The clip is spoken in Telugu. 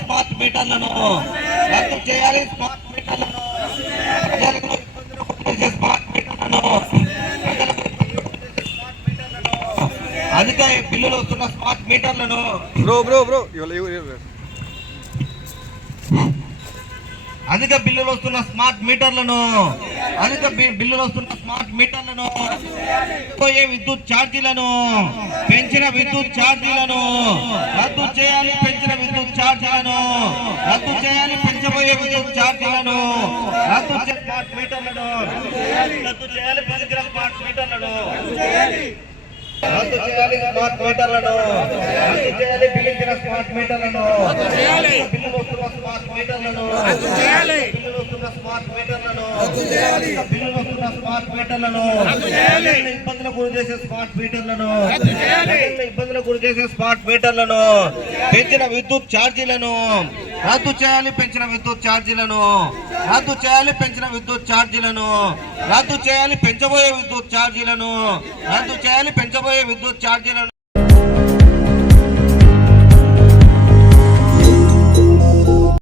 స్మార్ట్ మీటర్లను రద్దు చేయాలి. స్మార్ట్ మీటర్లను ప్రజలకు ఇబ్బందులు గురిచేసే స్మార్ట్ మీటర్లను అధిక బిల్లులు వస్తున్న స్మార్ట్ మీటర్లను అధిక బిల్లులు వస్తున్న స్మార్ట్ మీటర్లను పోయే విద్యుత్ ఛార్జీలను పెంచిన విద్యుత్ ఛార్జీలను రద్దు చేయాలి. పెంచిన విద్యుత్ ఛార్జీలను రద్దు చేయాలి. పెంచబోయే విద్యుత్ ఛార్జీలను రద్దు స్మార్ట్ మీటర్లను రద్దు చేయాలి. పెంచిన స్మార్ట్ మీటర్లను రద్దు చేయాలి. స్మార్ట్ మీటర్లను రద్దు చేయాలి. బిగించిన స్మార్ట్ మీటర్లను బిల్లులు వస్తున్న స్మార్ట్ మీటర్లను బిల్లులు వస్తున్న స్మార్ట్ మీటర్లను బిల్లులు వస్తున్న స్మార్ట్ మీటర్లను ఇబ్బందులకు గురి చేసే స్మార్ట్ మీటర్లను ఇబ్బందులకు గురి చేసే స్మార్ట్ మీటర్లను పెంచిన విద్యుత్ ఛార్జీలను రద్దు చేయాలి. పెంచిన విద్యుత్ ఛార్జీలను రద్దు చేయాలి. పెంచిన విద్యుత్ ఛార్జీలను రద్దు చేయాలి. పెంచబోయే విద్యుత్ ఛార్జీలను రద్దు చేయాలి. పెంచబోయే విద్యుత్ ఛార్జీలను